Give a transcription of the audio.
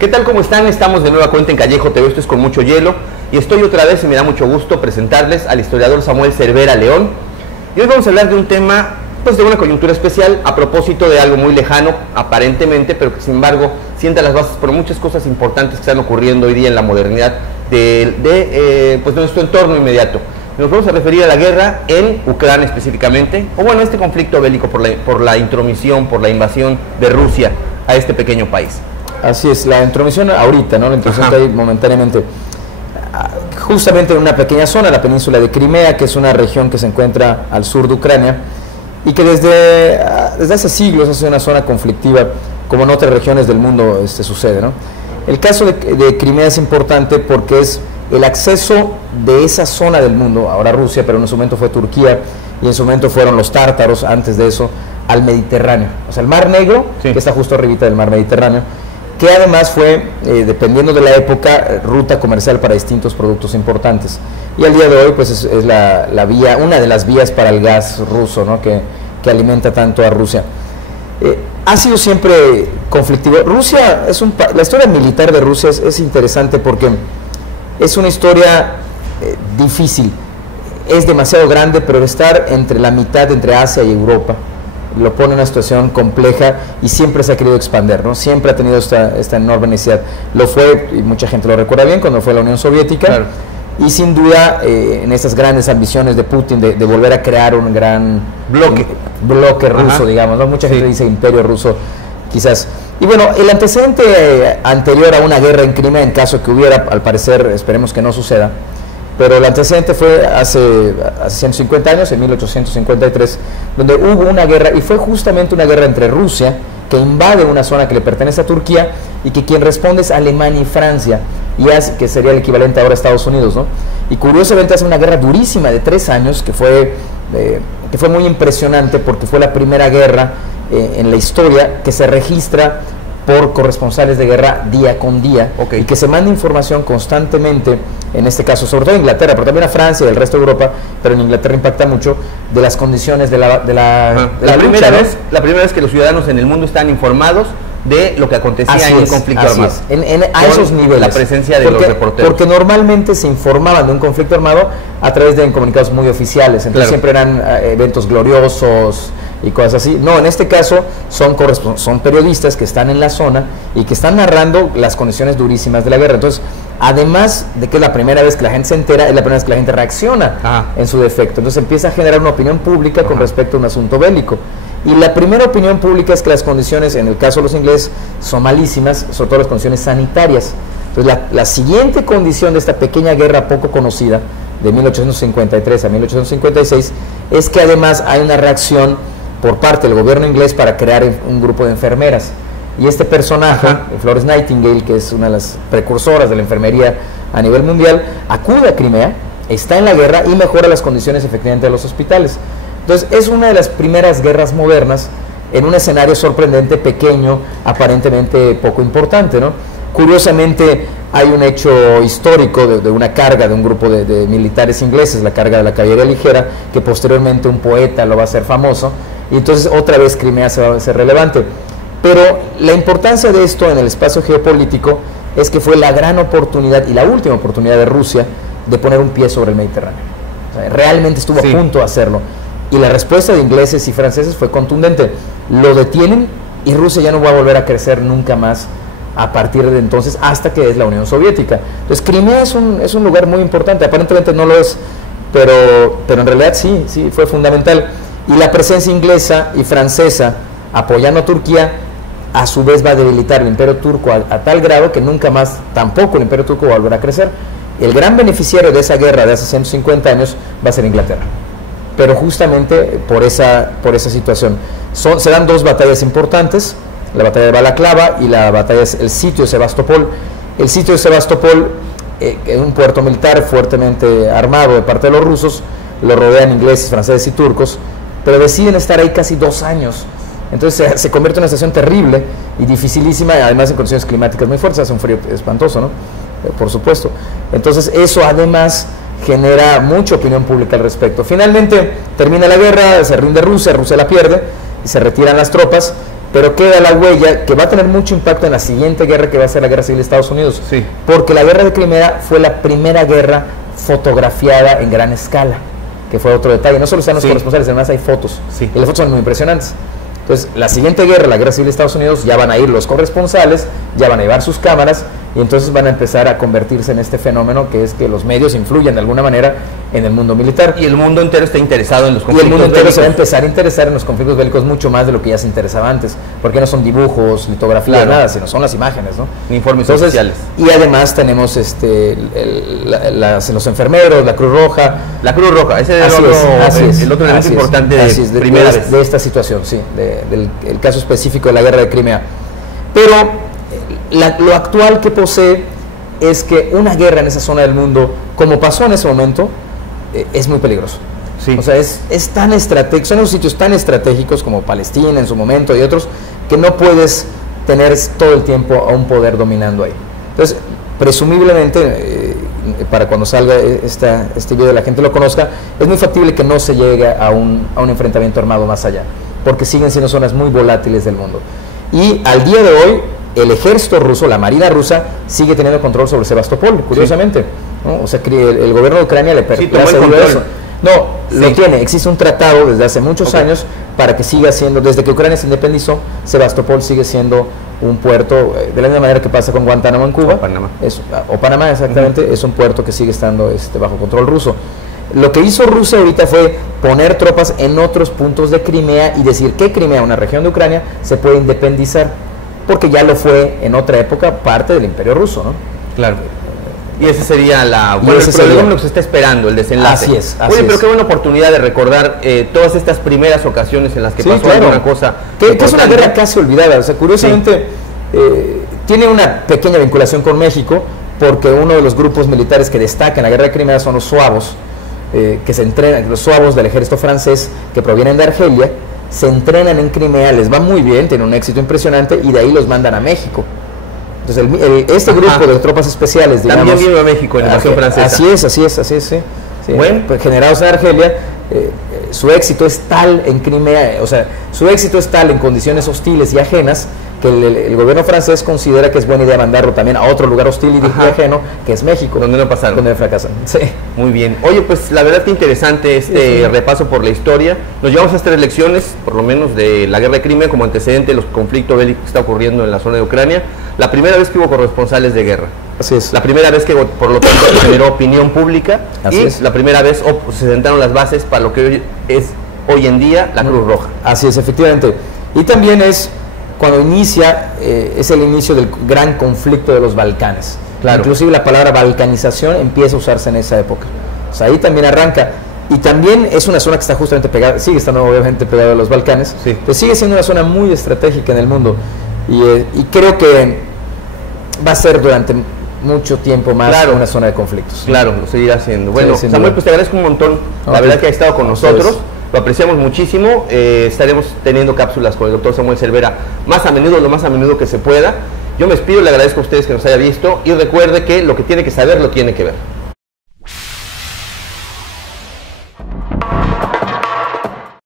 ¿Qué tal? ¿Cómo están? Estamos de nueva cuenta en Callejo TV, esto es Con Mucho Hielo, y estoy otra vez y me da mucho gusto presentarles al historiador Samuel Cervera León. Y hoy vamos a hablar de un tema, pues de una coyuntura especial, a propósito de algo muy lejano, aparentemente, pero que sin embargo sienta las bases por muchas cosas importantes que están ocurriendo hoy día en la modernidad de nuestro entorno inmediato. Nos vamos a referir a la guerra en Ucrania específicamente, o bueno, este conflicto bélico por la intromisión, por la invasión de Rusia a este pequeño país. Así es, la intromisión ahorita, ¿no? La intromisión ahí momentáneamente, justamente en una pequeña zona, la península de Crimea, que es una región que se encuentra al sur de Ucrania, y que desde hace siglos ha sido una zona conflictiva, como en otras regiones del mundo sucede, ¿no? El caso de Crimea es importante porque es el acceso de esa zona del mundo, ahora Rusia, pero en su momento fue Turquía, y en su momento fueron los tártaros, antes de eso, al Mediterráneo. O sea, el Mar Negro, sí, que está justo arribita del Mar Mediterráneo, que además fue, dependiendo de la época, ruta comercial para distintos productos importantes. Y al día de hoy, pues es la vía, una de las vías para el gas ruso, ¿no? que alimenta tanto a Rusia. Ha sido siempre conflictivo. Rusia la historia militar de Rusia es interesante porque es una historia difícil. Es demasiado grande, pero estar entre la mitad entre Asia y Europa lo pone en una situación compleja y siempre se ha querido expandir, ¿no? Siempre ha tenido esta enorme necesidad. Lo fue, y mucha gente lo recuerda bien, cuando fue la Unión Soviética, claro. Y sin duda en estas grandes ambiciones de Putin de volver a crear un gran bloque ruso, digamos, ¿no? Mucha gente dice imperio ruso, quizás. Y bueno, el antecedente anterior a una guerra en Crimea, en caso que hubiera, al parecer, esperemos que no suceda, pero el antecedente fue hace 150 años, en 1853, donde hubo una guerra, y fue justamente una guerra entre Rusia, que invade una zona que le pertenece a Turquía, y que quien responde es Alemania y Francia, que sería el equivalente ahora a Estados Unidos, ¿no? Y curiosamente hace una guerra durísima de 3 años, que fue muy impresionante, porque fue la primera guerra en la historia que se registra por corresponsales de guerra día con día, y que se manda información constantemente, en este caso sobre todo a Inglaterra, pero también a Francia y el resto de Europa, pero en Inglaterra impacta mucho, de las condiciones de la primera vez, la primera vez que los ciudadanos en el mundo están informados de lo que acontecía en un conflicto armado. A esos niveles. La presencia de los reporteros. Porque normalmente se informaban de un conflicto armado a través de comunicados muy oficiales, entonces siempre eran eventos gloriosos y cosas así. No, en este caso son periodistas que están en la zona y que están narrando las condiciones durísimas de la guerra. Entonces, además de que es la primera vez que la gente se entera, es la primera vez que la gente reacciona en su defecto. Entonces empieza a generar una opinión pública con respecto a un asunto bélico. Y la primera opinión pública es que las condiciones, en el caso de los ingleses, son malísimas, sobre todo las condiciones sanitarias. Entonces la siguiente condición de esta pequeña guerra poco conocida, de 1853 a 1856, es que además hay una reacción por parte del gobierno inglés para crear un grupo de enfermeras. Y este personaje, Florence Nightingale, que es una de las precursoras de la enfermería a nivel mundial, acude a Crimea, está en la guerra y mejora las condiciones efectivamente de los hospitales. Entonces es una de las primeras guerras modernas en un escenario sorprendente, pequeño, aparentemente poco importante, ¿no? Curiosamente hay un hecho histórico de una carga de un grupo de militares ingleses, la carga de la caballería ligera, que posteriormente un poeta lo va a hacer famoso, y entonces otra vez Crimea se va a hacer relevante. Pero la importancia de esto en el espacio geopolítico es que fue la gran oportunidad y la última oportunidad de Rusia de poner un pie sobre el Mediterráneo. O sea, realmente estuvo a punto de hacerlo. Y la respuesta de ingleses y franceses fue contundente. Lo detienen y Rusia ya no va a volver a crecer nunca más a partir de entonces, hasta que es la Unión Soviética. Entonces Crimea es un lugar muy importante. Aparentemente no lo es, pero en realidad sí fue fundamental. Y la presencia inglesa y francesa apoyando a Turquía, a su vez va a debilitar el imperio turco a tal grado que nunca más tampoco el imperio turco va a volver a crecer. El gran beneficiario de esa guerra de hace 150 años va a ser Inglaterra, pero justamente por esa situación. Se dan 2 batallas importantes, la batalla de Balaclava y el sitio de Sebastopol. El sitio de Sebastopol es un puerto militar fuertemente armado de parte de los rusos, lo rodean ingleses, franceses y turcos, pero deciden estar ahí casi 2 años. Entonces se convierte en una situación terrible y dificilísima, además en condiciones climáticas muy fuertes, hace un frío espantoso, ¿no? Por supuesto. Entonces eso además genera mucha opinión pública al respecto. Finalmente termina la guerra, se rinde Rusia la pierde y se retiran las tropas, pero queda la huella que va a tener mucho impacto en la siguiente guerra, que va a ser la Guerra Civil de Estados Unidos. Sí. Porque la Guerra de Crimea fue la primera guerra fotografiada en gran escala, que fue otro detalle. No solo están los corresponsales, además hay fotos. Sí. Y las fotos son muy impresionantes. Entonces, la siguiente guerra, la Guerra Civil de Estados Unidos, ya van a ir los corresponsales, ya van a llevar sus cámaras, y entonces van a empezar a convertirse en este fenómeno que es que los medios influyen de alguna manera en el mundo militar. Y el mundo entero está interesado en los conflictos. Y el mundo entero bélicos. se va a empezar a interesar en los conflictos bélicos mucho más de lo que ya se interesaba antes, porque no son dibujos, litografías, nada, sino son las imágenes, ¿no? Informes oficiales. Y además tenemos los enfermeros, la Cruz Roja. La Cruz Roja, ese es el otro elemento importante de esta situación, sí, del caso específico de la Guerra de Crimea. Pero lo actual que posee es que una guerra en esa zona del mundo, como pasó en ese momento, es muy peligroso. Sí. O sea, es tan estratégico, son unos sitios tan estratégicos como Palestina en su momento y otros, que no puedes tener todo el tiempo a un poder dominando ahí. Entonces, presumiblemente, para cuando salga este video y la gente lo conozca, es muy factible que no se llegue a un enfrentamiento armado más allá, porque siguen siendo zonas muy volátiles del mundo. Y al día de hoy, el ejército ruso, la marina rusa, sigue teniendo control sobre Sebastopol, curiosamente. ¿No? O sea, que el gobierno de Ucrania le pertenece a eso. No, lo tiene. Existe un tratado desde hace muchos años para que siga siendo, desde que Ucrania se independizó, Sebastopol sigue siendo un puerto, de la misma manera que pasa con Guantánamo en Cuba. O Panamá, exactamente, es un puerto que sigue estando bajo control ruso. Lo que hizo Rusia ahorita fue poner tropas en otros puntos de Crimea y decir que Crimea, una región de Ucrania, se puede independizar, porque ya lo fue en otra época parte del Imperio Ruso, ¿no? Claro. Y ese sería el problema lo que se está esperando, el desenlace. Así es. Oye, pero qué buena oportunidad de recordar todas estas primeras ocasiones en las que pasó alguna cosa. Que es una guerra casi olvidada. O sea, curiosamente, tiene una pequeña vinculación con México, porque uno de los grupos militares que destaca en la guerra de Crimea son los suavos, que se entrenan, los suavos del ejército francés que provienen de Argelia, se entrenan en Crimea, les va muy bien, tienen un éxito impresionante y de ahí los mandan a México. Entonces este grupo de tropas especiales, digamos, también vino a México en la invasión francesa. Así es, sí. Bueno, pues, generados en Argelia, su éxito es tal en Crimea, o sea, su éxito es tal en condiciones hostiles y ajenas, que el gobierno francés considera que es buena idea mandarlo también a otro lugar hostil y ajeno, que es México. Donde no pasaron. Donde fracasan. Sí. Muy bien. Oye, pues la verdad que interesante repaso por la historia. Nos llevamos a estas 3 lecciones, por lo menos de la guerra de Crimea como antecedente de los conflictos bélicos que está ocurriendo en la zona de Ucrania. La primera vez que hubo corresponsales de guerra. Así es. La primera vez que, por lo tanto, generó opinión pública. La primera vez se sentaron las bases para lo que hoy en día la Cruz Roja. Así es, efectivamente. Y también es cuando es el inicio del gran conflicto de los Balcanes. Claro. Inclusive la palabra balcanización empieza a usarse en esa época. O sea, ahí también arranca. Y también es una zona que está justamente pegada, sigue estando obviamente pegada a los Balcanes, pero sigue siendo una zona muy estratégica en el mundo. Y creo que va a ser durante mucho tiempo más una zona de conflictos. Claro, lo seguirá siendo. Bueno, Samuel, pues te agradezco un montón, la verdad que ha estado con nosotros. Lo apreciamos muchísimo. Estaremos teniendo cápsulas con el doctor Samuel Cervera más a menudo, lo más a menudo que se pueda. Yo me despido, le agradezco a ustedes que nos haya visto y recuerde que lo que tiene que saber lo tiene que ver.